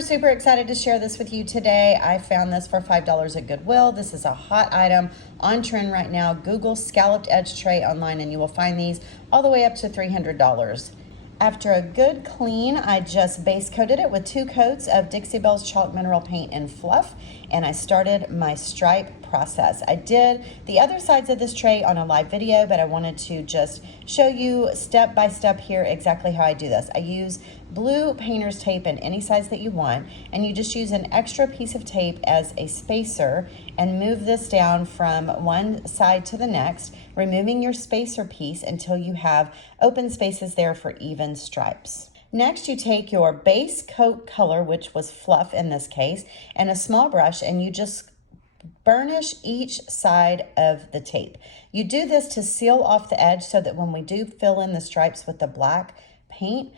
super excited to share this with you today. I found this for $5 at Goodwill. This is a hot item on trend right now. Google scalloped edge tray online and you will find these all the way up to $300. After a good clean, I just base coated it with 2 coats of Dixie Belle's chalk mineral paint and fluff, and I started my stripe process. I did the other sides of this tray on a live video, but I wanted to just show you step by step here exactly how I do this. I use blue painter's tape in any size that you want, and you just use an extra piece of tape as a spacer and move this down from one side to the next, removing your spacer piece until you have open spaces there for even stripes. Next, you take your base coat color, which was fluff in this case, and a small brush, and you just burnish each side of the tape. You do this to seal off the edge so that when we do fill in the stripes with the black paint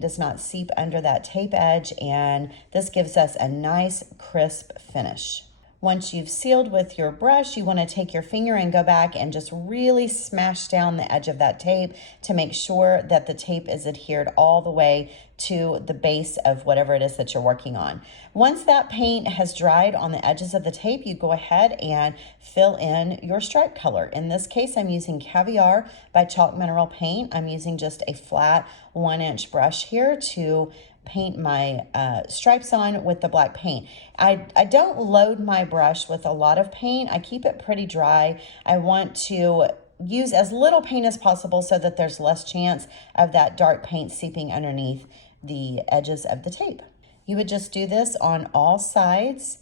does not seep under that tape edge, and this gives us a nice crisp finish. Once you've sealed with your brush, you want to take your finger and go back and just really smash down the edge of that tape to make sure that the tape is adhered all the way to the base of whatever it is that you're working on. Once that paint has dried on the edges of the tape, you go ahead and fill in your stripe color. In this case, I'm using Caviar by Chalk Mineral Paint. I'm using just a flat 1-inch brush here to paint my stripes on with the black paint. I don't load my brush with a lot of paint. I keep it pretty dry. I want to use as little paint as possible so that there's less chance of that dark paint seeping underneath the edges of the tape. You would just do this on all sides.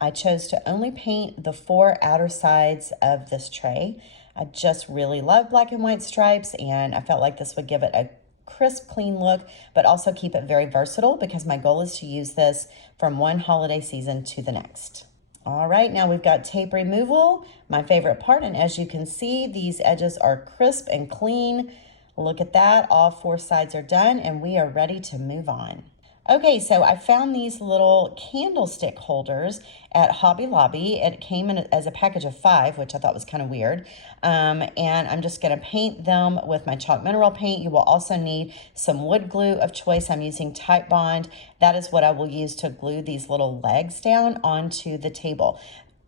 I chose to only paint the 4 outer sides of this tray. I just really love black and white stripes, and I felt like this would give it a crisp, clean look, but also keep it very versatile because my goal is to use this from one holiday season to the next. All right, now we've got tape removal, my favorite part, and as you can see, these edges are crisp and clean. Look at that, all 4 sides are done, and we are ready to move on. Okay, so I found these little candlestick holders at Hobby Lobby. It came in as a package of 5, which I thought was kind of weird. And I'm just going to paint them with my chalk mineral paint. You will also need some wood glue of choice. I'm using Type Bond. That is what I will use to glue these little legs down onto the table.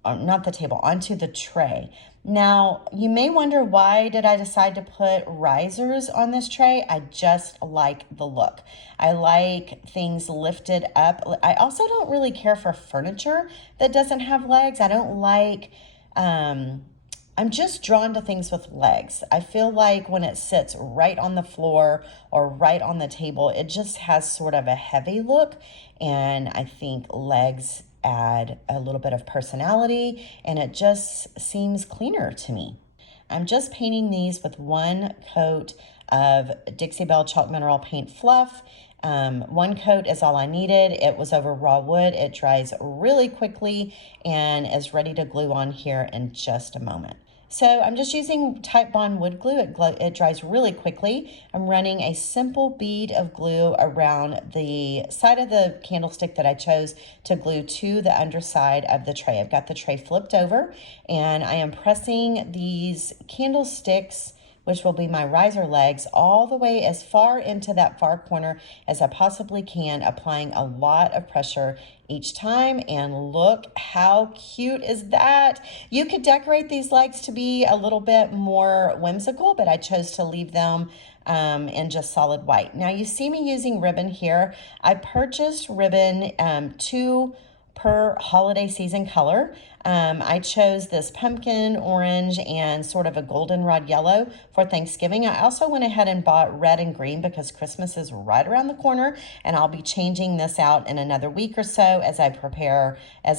Not the table, onto the tray. Now, you may wonder, why did I decide to put risers on this tray? I just like the look. I like things lifted up. I also don't really care for furniture that doesn't have legs. I don't like, I'm just drawn to things with legs. I feel like when it sits right on the floor or right on the table, it just has sort of a heavy look, and I think legs add a little bit of personality, and it just seems cleaner to me. I'm just painting these with 1 coat of Dixie Belle Chalk Mineral Paint Fluff. 1 coat is all I needed. It was over raw wood. It dries really quickly and is ready to glue on here in just a moment. So I'm just using Type Bond wood glue. It dries really quickly. I'm running a simple bead of glue around the side of the candlestick that I chose to glue to the underside of the tray. I've got the tray flipped over, and I am pressing these candlesticks, which will be my riser legs, all the way as far into that far corner as I possibly can, applying a lot of pressure each time. And look how cute is that? You could decorate these legs to be a little bit more whimsical, but I chose to leave them in just solid white. Now you see me using ribbon here. I purchased ribbon 2 per holiday season color. I chose this pumpkin orange and sort of a goldenrod yellow for Thanksgiving. I also went ahead and bought red and green because Christmas is right around the corner, and I'll be changing this out in another week or so as I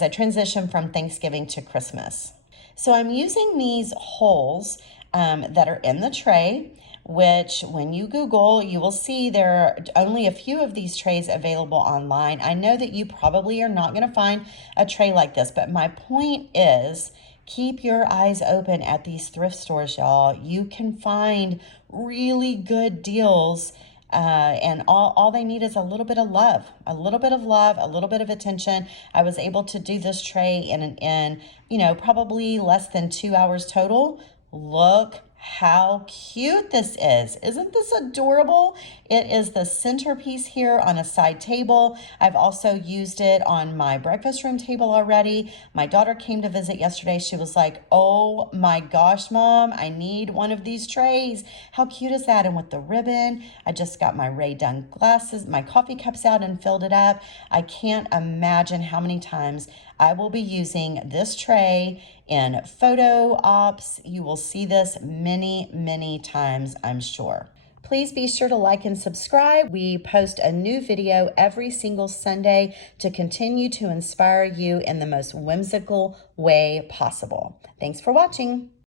transition from Thanksgiving to Christmas. So I'm using these holes that are in the tray, which when you Google, you will see there are only a few of these trays available online. I know that you probably are not going to find a tray like this, but my point is, keep your eyes open at these thrift stores, y'all. You can find really good deals, and all they need is a little bit of love, a little bit of attention. I was able to do this tray in probably less than 2 hours total. Look how cute this is. Isn't this adorable? It is the centerpiece here on a side table. I've also used it on my breakfast room table already. My daughter came to visit yesterday. She was like, oh my gosh, Mom, I need one of these trays. How cute is that? And with the ribbon, I just got my Ray Dunn glasses, my coffee cups out and filled it up. I can't imagine how many times I will be using this tray in photo ops. You will see this many, many times, I'm sure. Please be sure to like and subscribe. We post a new video every single Sunday to continue to inspire you in the most whimsical way possible. Thanks for watching.